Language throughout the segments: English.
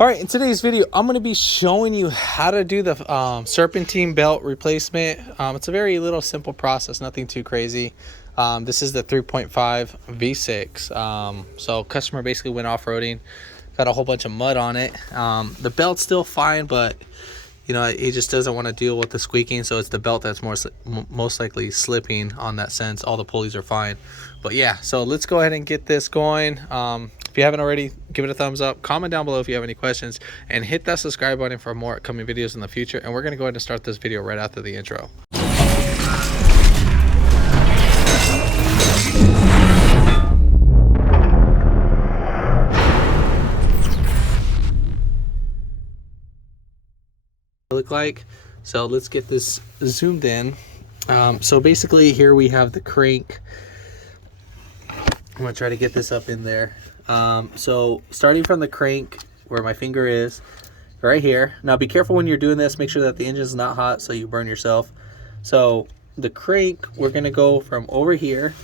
All right, in today's video, I'm going to be showing you how to do the serpentine belt replacement. It's a very little simple process, nothing too crazy. This is the 3.5 V6. So customer basically went off-roading, got a whole bunch of mud on it. The belt's still fine, but you know, he just doesn't want to deal with the squeaking, so it's the belt that's most likely slipping on that sense. All the pulleys are fine. But yeah, so let's go ahead and get this going. If you haven't already, give it a thumbs up, comment down below if you have any questions, and hit that subscribe button for more upcoming videos in the future. And we're going to go ahead and start this video right after the intro. Look like. So let's get this zoomed in. So basically here we have the crank. I'm gonna try to get this up in there. So starting from the crank where my finger is right here. Now be careful when you're doing this, make sure that the engine's not hot so you burn yourself. So the crank, we're gonna go from over here,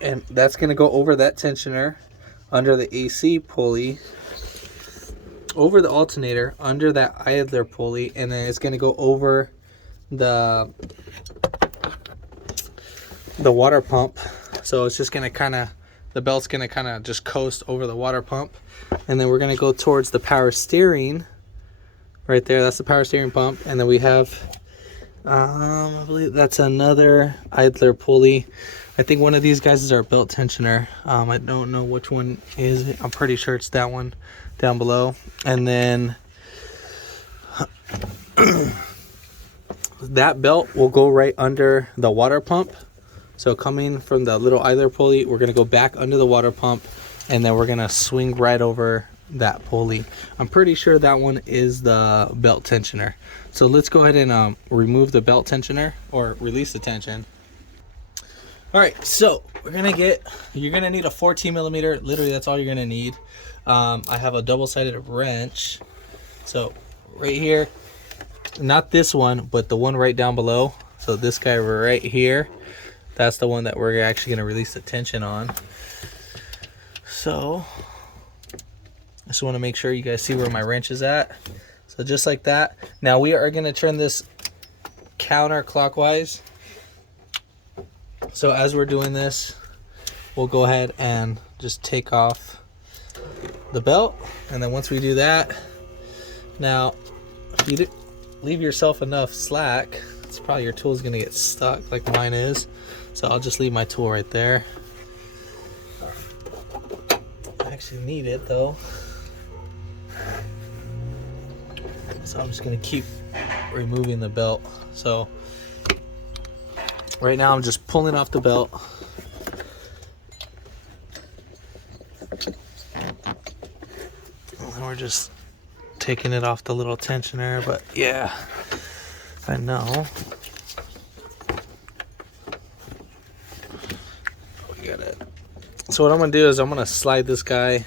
and that's gonna go over that tensioner, under the AC pulley, over the alternator, under that idler pulley, and then it's going to go over the water pump. So it's just going to kind of, the belt's going to kind of just coast over the water pump, and then we're going to go towards the power steering right there. That's the power steering pump. And then we have I believe that's another idler pulley. I think one of these guys is our belt tensioner. I don't know which one is it. I'm pretty sure it's that one down below. And then that belt will go right under the water pump. So coming from the little idler pulley, we're going to go back under the water pump, and then we're going to swing right over that pulley. I'm pretty sure that one is the belt tensioner. So let's go ahead and remove the belt tensioner, or release the tension. All right, so you're gonna need a 14 millimeter. Literally, that's all you're gonna need. I have a double-sided wrench. So right here, not this one, but the one right down below. So this guy right here, that's the one that we're actually gonna release the tension on. So I just want to make sure you guys see where my wrench is at. So just like that. Now we are going to turn this counterclockwise. So as we're doing this, we'll go ahead and just take off the belt. And then once we do that, now if you leave yourself enough slack, it's probably your tool's going to get stuck like mine is. So I'll just leave my tool right there. I actually need it though. So I'm just going to keep removing the belt. So right now I'm just pulling off the belt. And we're just taking it off the little tensioner, but yeah, I know. We got it. So what I'm going to do is I'm going to slide this guy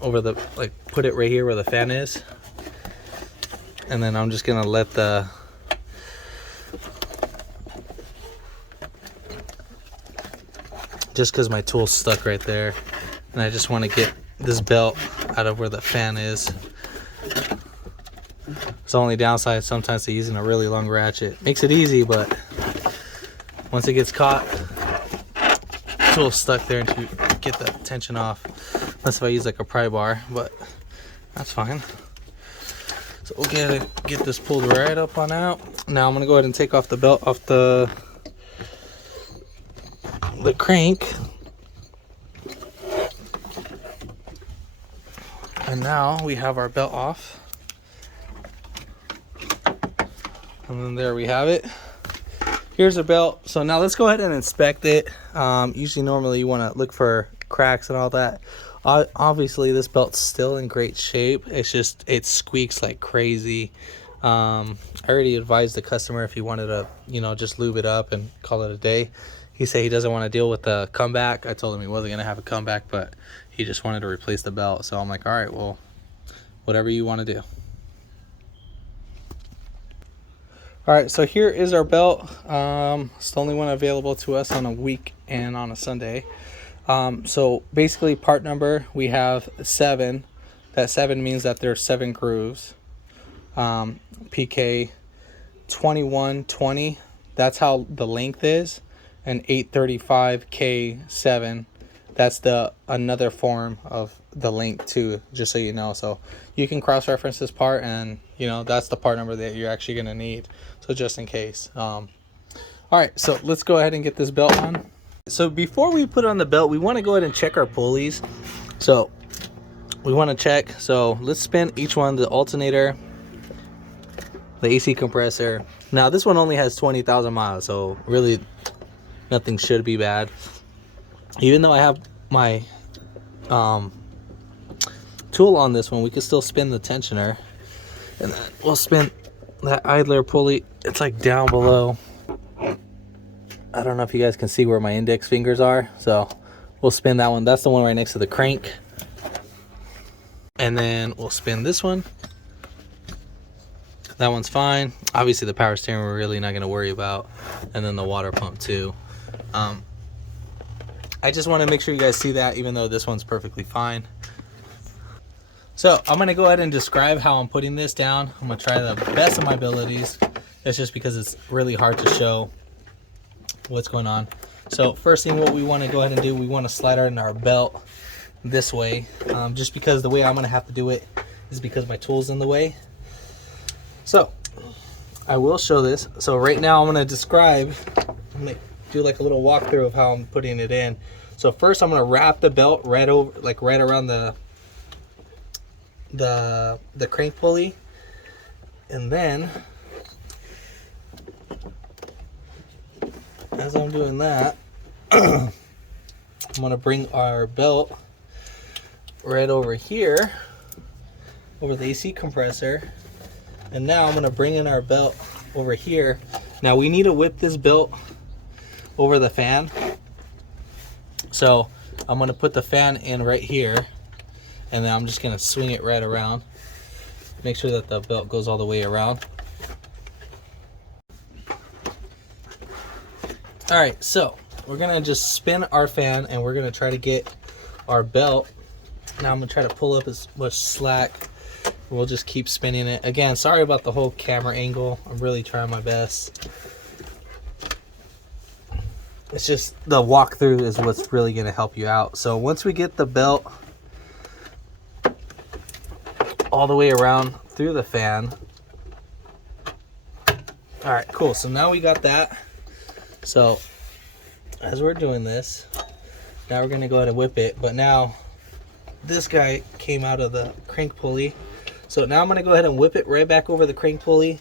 over the, like, put it right here where the fan is. And then I'm just gonna let just because my tool's stuck right there, and I just want to get this belt out of where the fan is. It's the only downside sometimes to using a really long ratchet. Makes it easy, but once it gets caught, the tool's stuck there to get the tension off. Unless if I use like a pry bar, but that's fine. So we'll get this pulled right up on out. Now I'm gonna go ahead and take off the belt off the crank. And now we have our belt off. And then there we have it. Here's our belt. So now let's go ahead and inspect it. Normally you wanna look for cracks and all that. Obviously this belt's still in great shape. It's just, it squeaks like crazy. I already advised the customer if he wanted to, you know, just lube it up and call it a day. He said he doesn't want to deal with the comeback. I told him he wasn't going to have a comeback, but he just wanted to replace the belt. So I'm like, all right, well, whatever you want to do. All right, so here is our belt. It's the only one available to us on a week and on a Sunday. So basically part number, we have 7. That 7 means that there's 7 grooves. PK 2120, that's how the length is, and 835K7, that's the another form of the length too, just so you know. So you can cross-reference this part, and you know that's the part number that you're actually going to need, so just in case. All right, so let's go ahead and get this belt on. So before we put on the belt, we want to go ahead and check our pulleys. So we want to check, so let's spin each one, the alternator, the AC compressor. Now this one only has 20,000 miles, so really nothing should be bad. Even though I have my tool on this one, we can still spin the tensioner, and then we'll spin that idler pulley. It's like down below. I don't know if you guys can see where my index fingers are, so we'll spin that one. That's the one right next to the crank. And then we'll spin this one. That one's fine. Obviously the power steering we're really not going to worry about, and then the water pump too. I just want to make sure you guys see that, even though this one's perfectly fine. So I'm going to go ahead and describe how I'm putting this down. I'm going to try the best of my abilities. That's just because it's really hard to show what's going on. So first thing, what we want to go ahead and do, we want to slide our belt this way, just because the way I'm going to have to do it is because my tool's in the way. So I will show this. So right now I'm going to describe, I'm going to do like a little walkthrough of how I'm putting it in. So first I'm going to wrap the belt right over, like right around the crank pulley, and then as I'm doing that, I'm going to bring our belt right over here, over the AC compressor. And now I'm going to bring in our belt over here. Now we need to whip this belt over the fan. So I'm going to put the fan in right here, and then I'm just going to swing it right around. Make sure that the belt goes all the way around. All right, so we're going to just spin our fan, and we're going to try to get our belt. Now I'm going to try to pull up as much slack. We'll just keep spinning it. Again, sorry about the whole camera angle. I'm really trying my best. It's just the walkthrough is what's really going to help you out. So once we get the belt all the way around through the fan. All right, cool. So now we got that. So as we're doing this, now we're going to go ahead and whip it. But now this guy came out of the crank pulley. So now I'm going to go ahead and whip it right back over the crank pulley.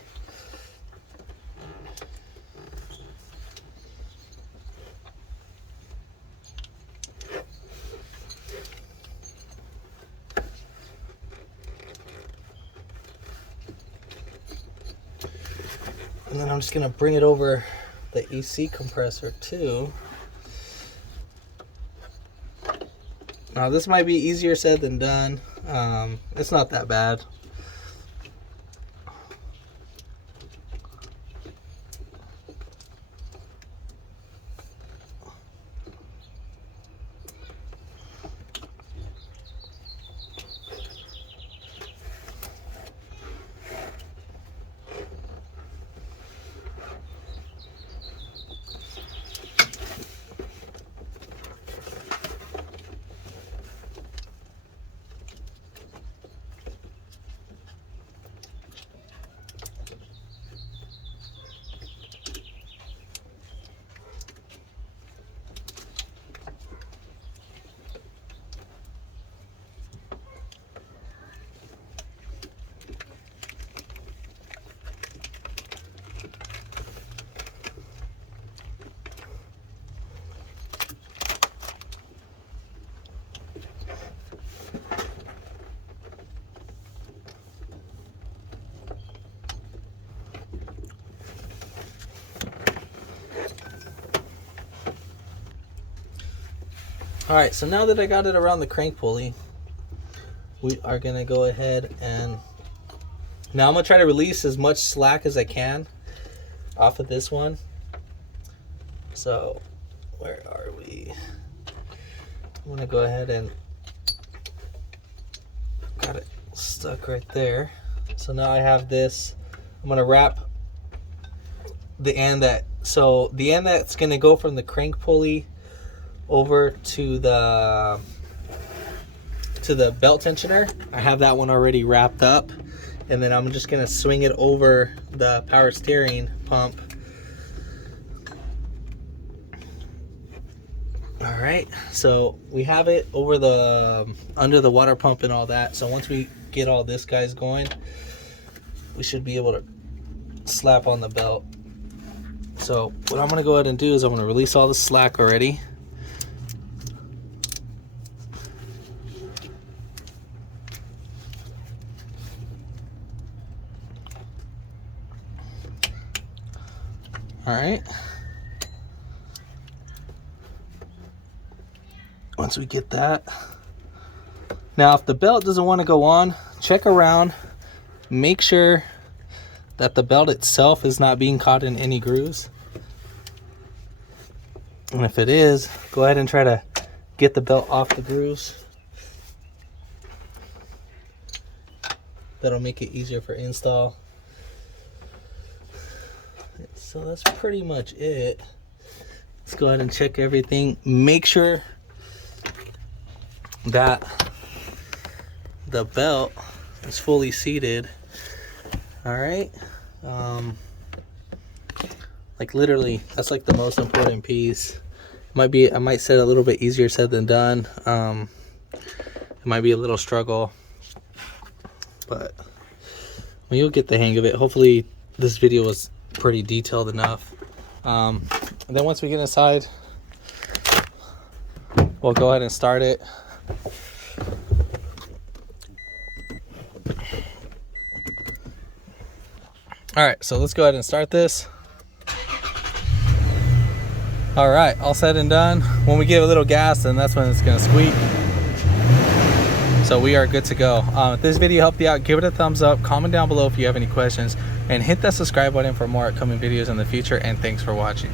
And then I'm just going to bring it over the AC compressor too. Now this might be easier said than done. It's not that bad. All right, so now that I got it around the crank pulley, we are gonna go ahead and now I'm gonna try to release as much slack as I can off of this one. So where are we? I'm gonna go ahead and got it stuck right there. So now I have this. I'm gonna wrap the end that's gonna go from the crank pulley over to the belt tensioner. I have that one already wrapped up, and then I'm just gonna swing it over the power steering pump. All right, so we have it over the under the water pump and all that. So once we get all this guys going, we should be able to slap on the belt. So what I'm gonna go ahead and do is I'm gonna release all the slack already. All right. Once we get that, now if the belt doesn't want to go on, check around, make sure that the belt itself is not being caught in any grooves. And if it is, go ahead and try to get the belt off the grooves. That'll make it easier for install. So that's pretty much it. Let's go ahead and check everything. Make sure that the belt is fully seated. All right. Like literally, that's like the most important piece. I might say a little bit easier said than done. It might be a little struggle, but you'll get the hang of it. Hopefully this video was pretty detailed enough. And then once we get inside, we'll go ahead and start it. All right, so let's go ahead and start this. All right, all said and done. When we give a little gas, then that's when it's gonna squeak. So we are good to go. If this video helped you out, give it a thumbs up, comment down below if you have any questions, and hit that subscribe button for more upcoming videos in the future, and thanks for watching.